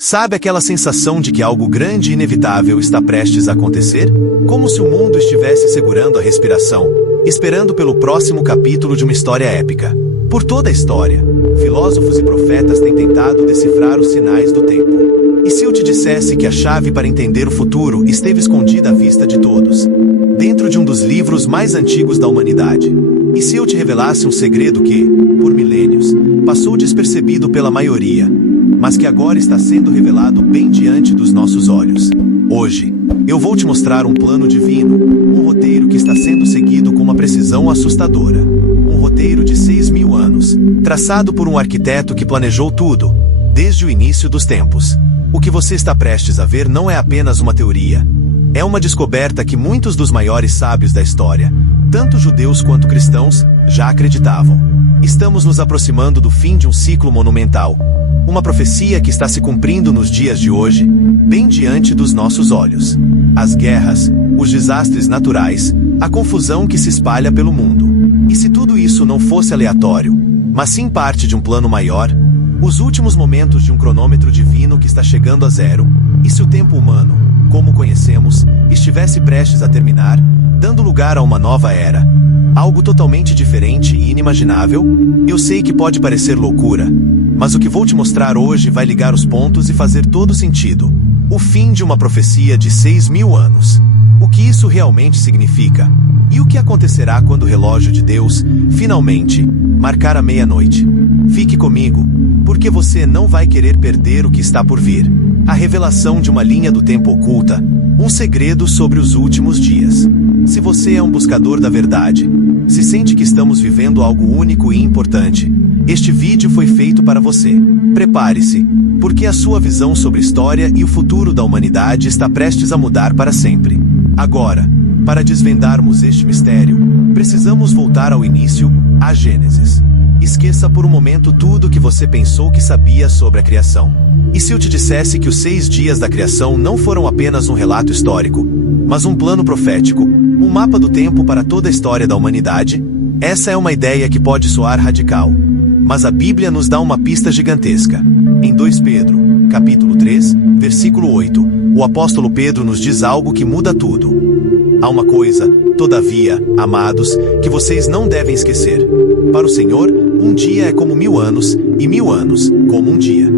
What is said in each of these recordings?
Sabe aquela sensação de que algo grande e inevitável está prestes a acontecer? Como se o mundo estivesse segurando a respiração, esperando pelo próximo capítulo de uma história épica. Por toda a história, filósofos e profetas têm tentado decifrar os sinais do tempo. E se eu te dissesse que a chave para entender o futuro esteve escondida à vista de todos, dentro de um dos livros mais antigos da humanidade? E se eu te revelasse um segredo que, por milênios, passou despercebido pela maioria, mas que agora está sendo revelado bem diante dos nossos olhos? Hoje, eu vou te mostrar um plano divino, um roteiro que está sendo seguido com uma precisão assustadora. Um roteiro de 6.000 anos, traçado por um arquiteto que planejou tudo, desde o início dos tempos. O que você está prestes a ver não é apenas uma teoria. É uma descoberta que muitos dos maiores sábios da história, tanto judeus quanto cristãos, já acreditavam. Estamos nos aproximando do fim de um ciclo monumental. Uma profecia que está se cumprindo nos dias de hoje, bem diante dos nossos olhos. As guerras, os desastres naturais, a confusão que se espalha pelo mundo. E se tudo isso não fosse aleatório, mas sim parte de um plano maior? Os últimos momentos de um cronômetro divino que está chegando a zero? E se o tempo humano, como conhecemos, estivesse prestes a terminar, dando lugar a uma nova era? Algo totalmente diferente e inimaginável? Eu sei que pode parecer loucura, mas o que vou te mostrar hoje vai ligar os pontos e fazer todo sentido. O fim de uma profecia de 6.000 anos. O que isso realmente significa? E o que acontecerá quando o relógio de Deus, finalmente, marcar a meia-noite? Fique comigo, porque você não vai querer perder o que está por vir. A revelação de uma linha do tempo oculta, um segredo sobre os últimos dias. Se você é um buscador da verdade, se sente que estamos vivendo algo único e importante, este vídeo foi feito para você. Prepare-se, porque a sua visão sobre a história e o futuro da humanidade está prestes a mudar para sempre. Agora, para desvendarmos este mistério, precisamos voltar ao início, a Gênesis. Esqueça por um momento tudo o que você pensou que sabia sobre a criação. E se eu te dissesse que os 6 dias da criação não foram apenas um relato histórico, mas um plano profético, um mapa do tempo para toda a história da humanidade? Essa é uma ideia que pode soar radical, mas a Bíblia nos dá uma pista gigantesca. Em 2 Pedro, capítulo 3, versículo 8, o apóstolo Pedro nos diz algo que muda tudo. Há uma coisa, todavia, amados, que vocês não devem esquecer. Para o Senhor, um dia é como 1.000 anos, e 1.000 anos, como um dia.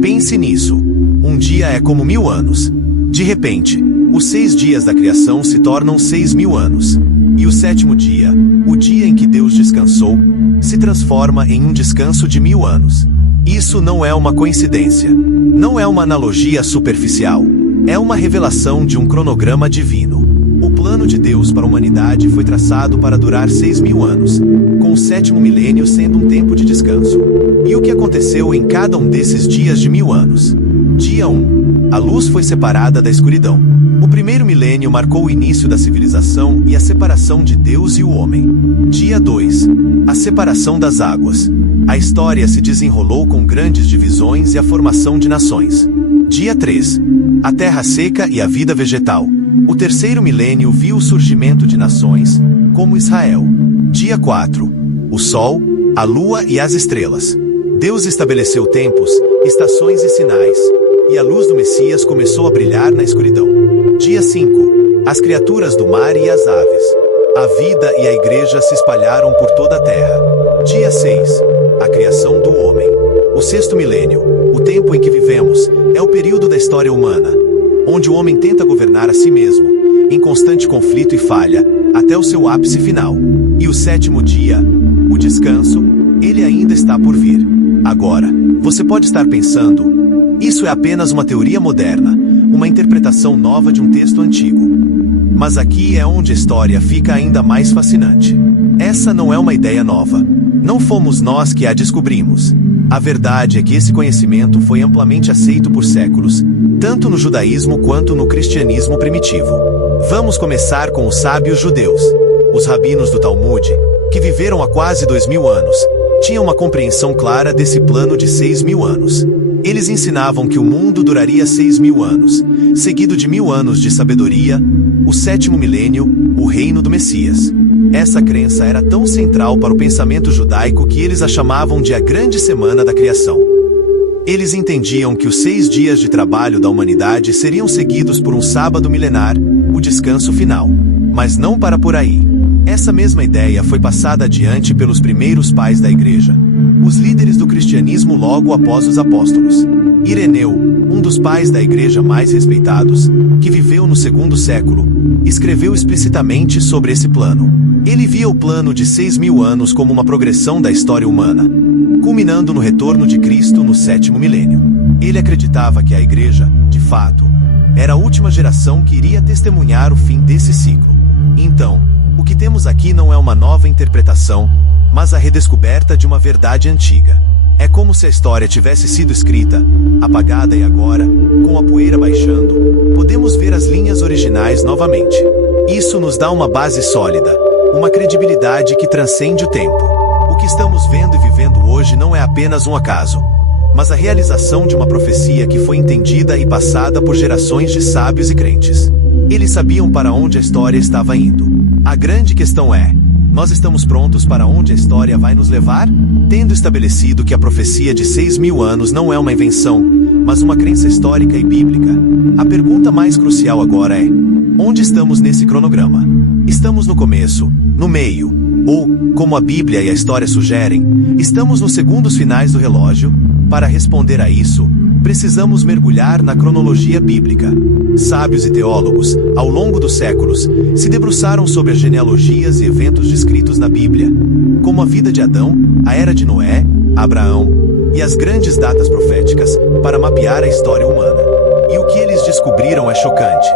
Pense nisso. Um dia é como 1.000 anos. De repente, os 6 dias da criação se tornam 6.000 anos. E o 7º dia, o dia em que Deus descansou, se transforma em um descanso de 1.000 anos. Isso não é uma coincidência. Não é uma analogia superficial. É uma revelação de um cronograma divino. O plano de Deus para a humanidade foi traçado para durar 6.000 anos, com o 7º milênio sendo um tempo de descanso. E o que aconteceu em cada um desses dias de 1.000 anos? Dia 1. A luz foi separada da escuridão. O primeiro milênio marcou o início da civilização e a separação de Deus e o homem. Dia 2. A separação das águas. A história se desenrolou com grandes divisões e a formação de nações. Dia 3. A terra seca e a vida vegetal. O terceiro milênio viu o surgimento de nações, como Israel. Dia 4. O sol, a lua e as estrelas. Deus estabeleceu tempos, estações e sinais, e a luz do Messias começou a brilhar na escuridão. Dia 5. As criaturas do mar e as aves. A vida e a igreja se espalharam por toda a terra. Dia 6. A criação do homem. O 6º milênio, o tempo em que vivemos, é o período da história humana, onde o homem tenta governar a si mesmo, em constante conflito e falha, até o seu ápice final. E o 7º dia, o descanso, ele ainda está por vir. Agora, você pode estar pensando, isso é apenas uma teoria moderna, uma interpretação nova de um texto antigo. Mas aqui é onde a história fica ainda mais fascinante. Essa não é uma ideia nova. Não fomos nós que a descobrimos. A verdade é que esse conhecimento foi amplamente aceito por séculos, tanto no judaísmo quanto no cristianismo primitivo. Vamos começar com os sábios judeus. Os rabinos do Talmud, que viveram há quase 2.000 anos, tinham uma compreensão clara desse plano de 6.000 anos. Eles ensinavam que o mundo duraria 6.000 anos, seguido de 1.000 anos de sabedoria, o 7º milênio, o reino do Messias. Essa crença era tão central para o pensamento judaico que eles a chamavam de a Grande Semana da Criação. Eles entendiam que os 6 dias de trabalho da humanidade seriam seguidos por um sábado milenar, o descanso final. Mas não para por aí. Essa mesma ideia foi passada adiante pelos primeiros pais da Igreja, os líderes do cristianismo logo após os apóstolos. Ireneu, um dos pais da Igreja mais respeitados, que viveu no 2º século, escreveu explicitamente sobre esse plano. Ele via o plano de 6.000 anos como uma progressão da história humana, culminando no retorno de Cristo no 7º milênio. Ele acreditava que a Igreja, de fato, era a última geração que iria testemunhar o fim desse ciclo. Então, o que temos aqui não é uma nova interpretação, mas a redescoberta de uma verdade antiga. É como se a história tivesse sido escrita, apagada e agora, com a poeira baixando, podemos ver as linhas originais novamente. Isso nos dá uma base sólida, uma credibilidade que transcende o tempo. O que estamos vendo e vivendo hoje não é apenas um acaso, mas a realização de uma profecia que foi entendida e passada por gerações de sábios e crentes. Eles sabiam para onde a história estava indo. A grande questão é: nós estamos prontos para onde a história vai nos levar? Tendo estabelecido que a profecia de 6.000 anos não é uma invenção, mas uma crença histórica e bíblica, a pergunta mais crucial agora é: onde estamos nesse cronograma? Estamos no começo, no meio, ou, como a Bíblia e a história sugerem, estamos nos segundos finais do relógio? Para responder a isso, precisamos mergulhar na cronologia bíblica. Sábios e teólogos, ao longo dos séculos, se debruçaram sobre as genealogias e eventos descritos na Bíblia, como a vida de Adão, a era de Noé, Abraão e as grandes datas proféticas, para mapear a história humana. E o que eles descobriram é chocante.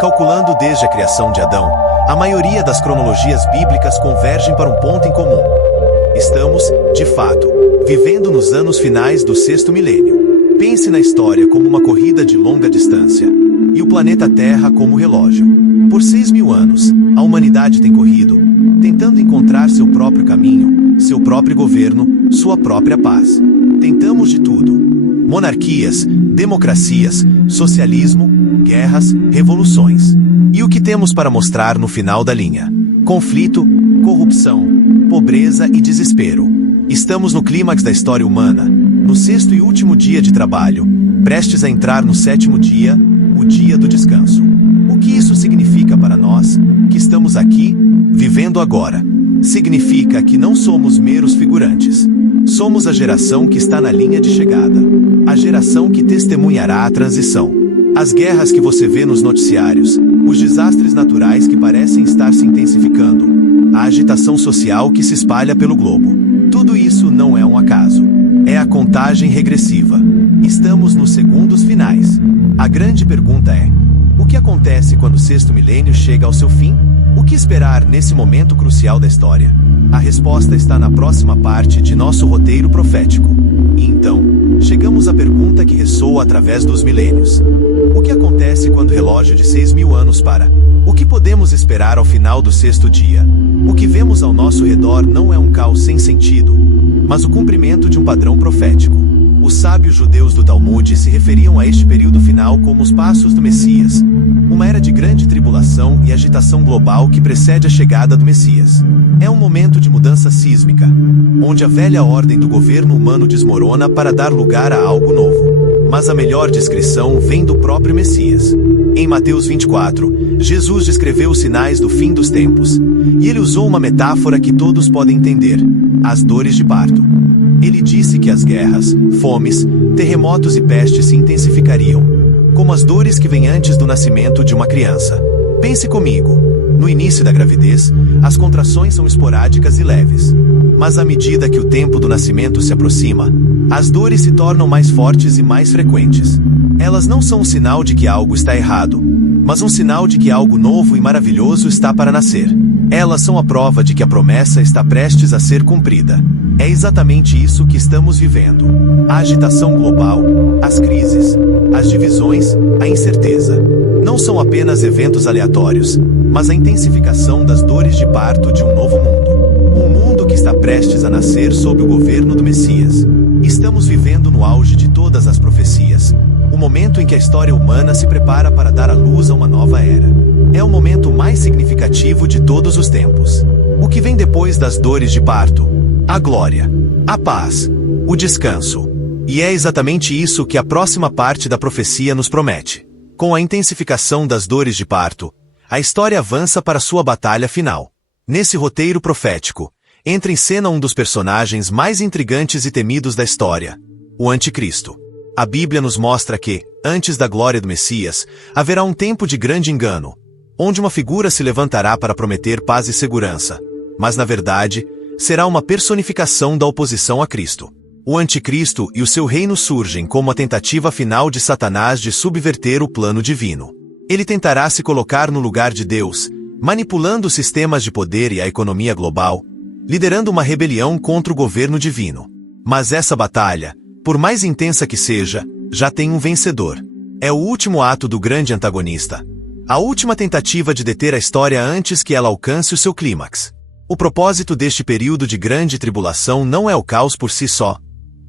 Calculando desde a criação de Adão, a maioria das cronologias bíblicas convergem para um ponto em comum. Estamos, de fato, vivendo nos anos finais do 6º milênio. Pense na história como uma corrida de longa distância, e o planeta Terra como relógio. Por 6.000 anos, a humanidade tem corrido, tentando encontrar seu próprio caminho, seu próprio governo, sua própria paz. Tentamos de tudo: monarquias, democracias, socialismo, guerras, revoluções. E o que temos para mostrar no final da linha? Conflito, corrupção, pobreza e desespero. Estamos no clímax da história humana, no 6º e último dia de trabalho, prestes a entrar no 7º dia, o dia do descanso. O que isso significa para nós, que estamos aqui, vivendo agora? Significa que não somos meros figurantes. Somos a geração que está na linha de chegada. A geração que testemunhará a transição. As guerras que você vê nos noticiários, os desastres naturais que parecem estar se intensificando, a agitação social que se espalha pelo globo. Tudo isso não é um acaso. É a contagem regressiva. Estamos nos segundos finais. A grande pergunta é: o que acontece quando o 6º milênio chega ao seu fim? O que esperar nesse momento crucial da história? A resposta está na próxima parte de nosso roteiro profético. E então, chegamos à pergunta que ressoa através dos milênios. O que acontece quando o relógio de 6.000 anos para? O que podemos esperar ao final do 6º dia? O que vemos ao nosso redor não é um caos sem sentido, mas o cumprimento de um padrão profético. Os sábios judeus do Talmud se referiam a este período final como os passos do Messias, uma era de grande tribulação e agitação global que precede a chegada do Messias. É um momento de mudança sísmica, onde a velha ordem do governo humano desmorona para dar lugar a algo novo. Mas a melhor descrição vem do próprio Messias. Em Mateus 24, Jesus descreveu os sinais do fim dos tempos, e ele usou uma metáfora que todos podem entender: as dores de parto. Ele disse que as guerras, fomes, terremotos e pestes se intensificariam, como as dores que vêm antes do nascimento de uma criança. Pense comigo. No início da gravidez, as contrações são esporádicas e leves. Mas à medida que o tempo do nascimento se aproxima, as dores se tornam mais fortes e mais frequentes. Elas não são um sinal de que algo está errado, mas um sinal de que algo novo e maravilhoso está para nascer. Elas são a prova de que a promessa está prestes a ser cumprida. É exatamente isso que estamos vivendo. A agitação global, as crises, as divisões, a incerteza. Não são apenas eventos aleatórios, mas a intensificação das dores de parto de um novo mundo. Um mundo que está prestes a nascer sob o governo do Messias. Estamos vivendo no auge de todas as profecias. O momento em que a história humana se prepara para dar à luz a uma nova era. É o momento mais significativo de todos os tempos. O que vem depois das dores de parto? A glória, a paz, o descanso. E é exatamente isso que a próxima parte da profecia nos promete. Com a intensificação das dores de parto, a história avança para sua batalha final. Nesse roteiro profético, entra em cena um dos personagens mais intrigantes e temidos da história, o Anticristo. A Bíblia nos mostra que, antes da glória do Messias, haverá um tempo de grande engano, onde uma figura se levantará para prometer paz e segurança, mas na verdade, será uma personificação da oposição a Cristo. O Anticristo e o seu reino surgem como a tentativa final de Satanás de subverter o plano divino. Ele tentará se colocar no lugar de Deus, manipulando os sistemas de poder e a economia global, liderando uma rebelião contra o governo divino. Mas essa batalha, por mais intensa que seja, já tem um vencedor. É o último ato do grande antagonista. A última tentativa de deter a história antes que ela alcance o seu clímax. O propósito deste período de grande tribulação não é o caos por si só,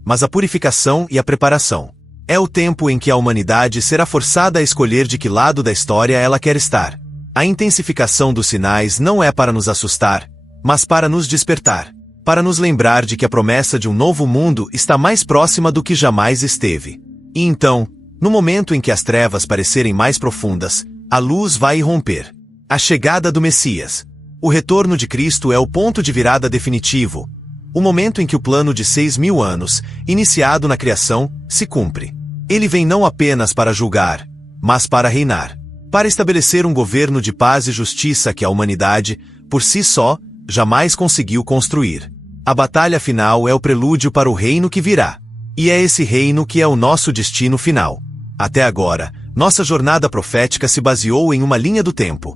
mas a purificação e a preparação. É o tempo em que a humanidade será forçada a escolher de que lado da história ela quer estar. A intensificação dos sinais não é para nos assustar, mas para nos despertar, para nos lembrar de que a promessa de um novo mundo está mais próxima do que jamais esteve. E então, no momento em que as trevas parecerem mais profundas, a luz vai irromper. A chegada do Messias. O retorno de Cristo é o ponto de virada definitivo, o momento em que o plano de 6.000 anos, iniciado na criação, se cumpre. Ele vem não apenas para julgar, mas para reinar, para estabelecer um governo de paz e justiça que a humanidade, por si só, jamais conseguiu construir. A batalha final é o prelúdio para o reino que virá. E é esse reino que é o nosso destino final. Até agora, nossa jornada profética se baseou em uma linha do tempo.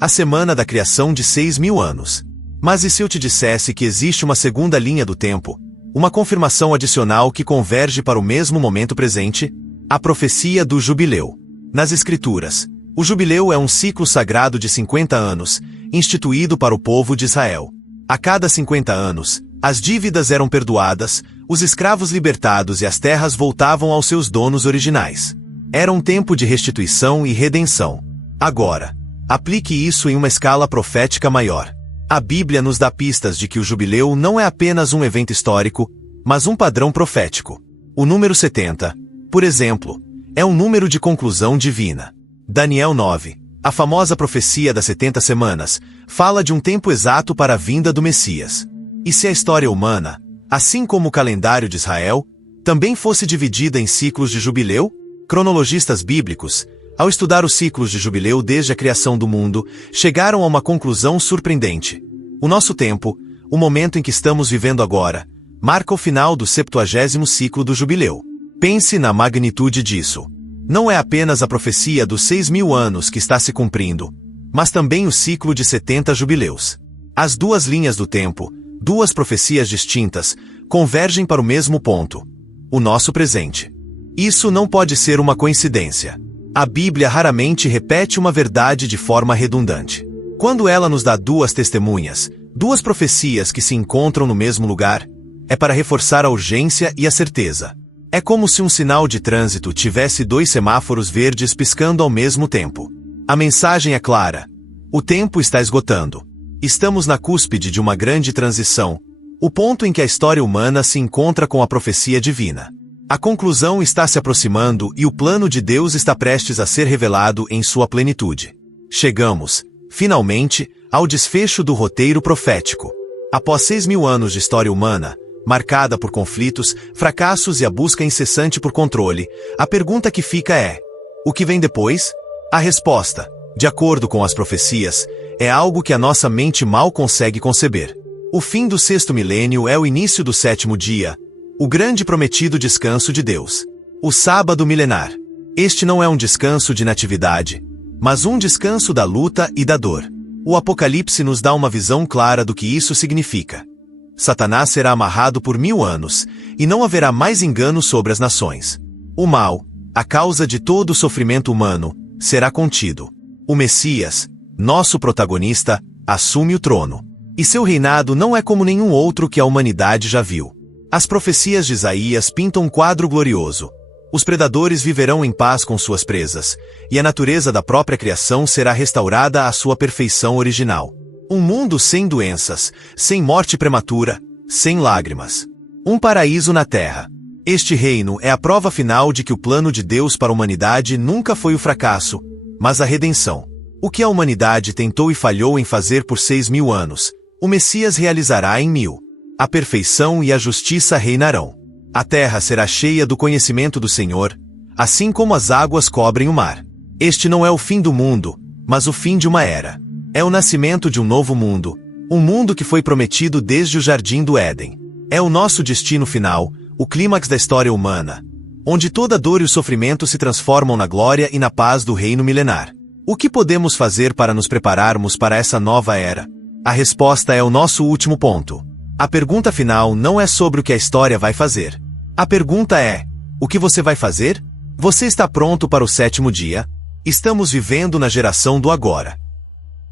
A semana da criação de 6.000 anos. Mas e se eu te dissesse que existe uma segunda linha do tempo? Uma confirmação adicional que converge para o mesmo momento presente? A profecia do jubileu. Nas Escrituras, o jubileu é um ciclo sagrado de 50 anos, instituído para o povo de Israel. A cada 50 anos, as dívidas eram perdoadas, os escravos libertados e as terras voltavam aos seus donos originais. Era um tempo de restituição e redenção. Agora, aplique isso em uma escala profética maior. A Bíblia nos dá pistas de que o jubileu não é apenas um evento histórico, mas um padrão profético. O número 70, por exemplo, é um número de conclusão divina. Daniel 9, a famosa profecia das 70 semanas, fala de um tempo exato para a vinda do Messias. E se a história humana, assim como o calendário de Israel, também fosse dividida em ciclos de jubileu? Cronologistas bíblicos, ao estudar os ciclos de jubileu desde a criação do mundo, chegaram a uma conclusão surpreendente. O nosso tempo, o momento em que estamos vivendo agora, marca o final do 70º ciclo do jubileu. Pense na magnitude disso. Não é apenas a profecia dos 6.000 anos que está se cumprindo, mas também o ciclo de 70 jubileus. As duas linhas do tempo, duas profecias distintas, convergem para o mesmo ponto: o nosso presente. Isso não pode ser uma coincidência. A Bíblia raramente repete uma verdade de forma redundante. Quando ela nos dá duas testemunhas, duas profecias que se encontram no mesmo lugar, é para reforçar a urgência e a certeza. É como se um sinal de trânsito tivesse dois semáforos verdes piscando ao mesmo tempo. A mensagem é clara. O tempo está esgotando. Estamos na cúspide de uma grande transição, o ponto em que a história humana se encontra com a profecia divina. A conclusão está se aproximando e o plano de Deus está prestes a ser revelado em sua plenitude. Chegamos, finalmente, ao desfecho do roteiro profético. Após 6.000 anos de história humana, marcada por conflitos, fracassos e a busca incessante por controle, a pergunta que fica é: o que vem depois? A resposta, de acordo com as profecias, é algo que a nossa mente mal consegue conceber. O fim do 6º milênio é o início do 7º dia, o grande prometido descanso de Deus. O sábado milenar. Este não é um descanso de natividade, mas um descanso da luta e da dor. O Apocalipse nos dá uma visão clara do que isso significa. Satanás será amarrado por 1000 anos, e não haverá mais engano sobre as nações. O mal, a causa de todo o sofrimento humano, será contido. O Messias, nosso protagonista, assume o trono. E seu reinado não é como nenhum outro que a humanidade já viu. As profecias de Isaías pintam um quadro glorioso. Os predadores viverão em paz com suas presas, e a natureza da própria criação será restaurada à sua perfeição original. Um mundo sem doenças, sem morte prematura, sem lágrimas. Um paraíso na terra. Este reino é a prova final de que o plano de Deus para a humanidade nunca foi o fracasso, mas a redenção. O que a humanidade tentou e falhou em fazer por 6.000 anos, o Messias realizará em 1.000. A perfeição e a justiça reinarão. A terra será cheia do conhecimento do Senhor, assim como as águas cobrem o mar. Este não é o fim do mundo, mas o fim de uma era. É o nascimento de um novo mundo, um mundo que foi prometido desde o Jardim do Éden. É o nosso destino final, o clímax da história humana, onde toda dor e o sofrimento se transformam na glória e na paz do reino milenar. O que podemos fazer para nos prepararmos para essa nova era? A resposta é o nosso último ponto. A pergunta final não é sobre o que a história vai fazer. A pergunta é: o que você vai fazer? Você está pronto para o 7º dia? Estamos vivendo na geração do agora.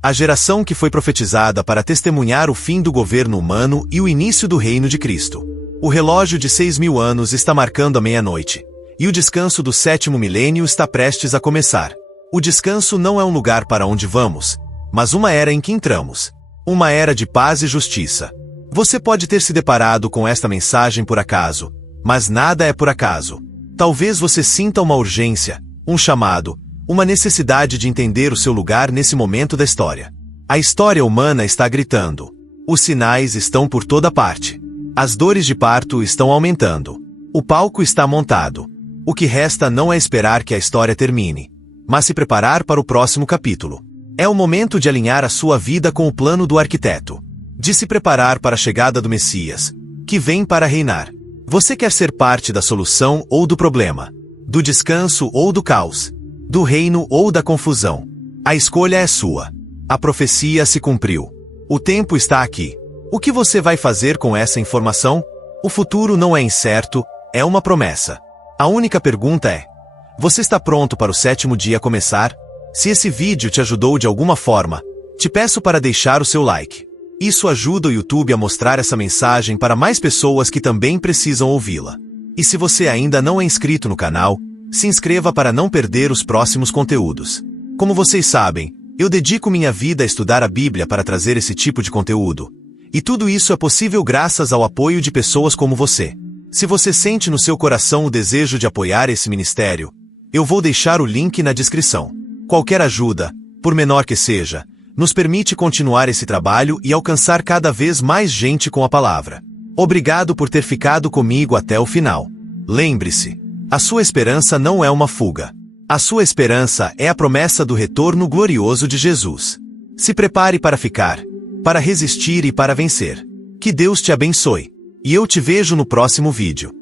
A geração que foi profetizada para testemunhar o fim do governo humano e o início do reino de Cristo. O relógio de 6.000 anos está marcando a meia-noite, e o descanso do 7º milênio está prestes a começar. O descanso não é um lugar para onde vamos, mas uma era em que entramos. Uma era de paz e justiça. Você pode ter se deparado com esta mensagem por acaso, mas nada é por acaso. Talvez você sinta uma urgência, um chamado, uma necessidade de entender o seu lugar nesse momento da história. A história humana está gritando. Os sinais estão por toda parte. As dores de parto estão aumentando. O palco está montado. O que resta não é esperar que a história termine, mas se preparar para o próximo capítulo. É o momento de alinhar a sua vida com o plano do arquiteto. De se preparar para a chegada do Messias, que vem para reinar. Você quer ser parte da solução ou do problema? Do descanso ou do caos? Do reino ou da confusão? A escolha é sua. A profecia se cumpriu. O tempo está aqui. O que você vai fazer com essa informação? O futuro não é incerto, é uma promessa. A única pergunta é: você está pronto para o 7º dia começar? Se esse vídeo te ajudou de alguma forma, te peço para deixar o seu like. Isso ajuda o YouTube a mostrar essa mensagem para mais pessoas que também precisam ouvi-la. E se você ainda não é inscrito no canal, se inscreva para não perder os próximos conteúdos. Como vocês sabem, eu dedico minha vida a estudar a Bíblia para trazer esse tipo de conteúdo. E tudo isso é possível graças ao apoio de pessoas como você. Se você sente no seu coração o desejo de apoiar esse ministério, eu vou deixar o link na descrição. Qualquer ajuda, por menor que seja, nos permite continuar esse trabalho e alcançar cada vez mais gente com a palavra. Obrigado por ter ficado comigo até o final. Lembre-se, a sua esperança não é uma fuga. A sua esperança é a promessa do retorno glorioso de Jesus. Se prepare para ficar, para resistir e para vencer. Que Deus te abençoe. E eu te vejo no próximo vídeo.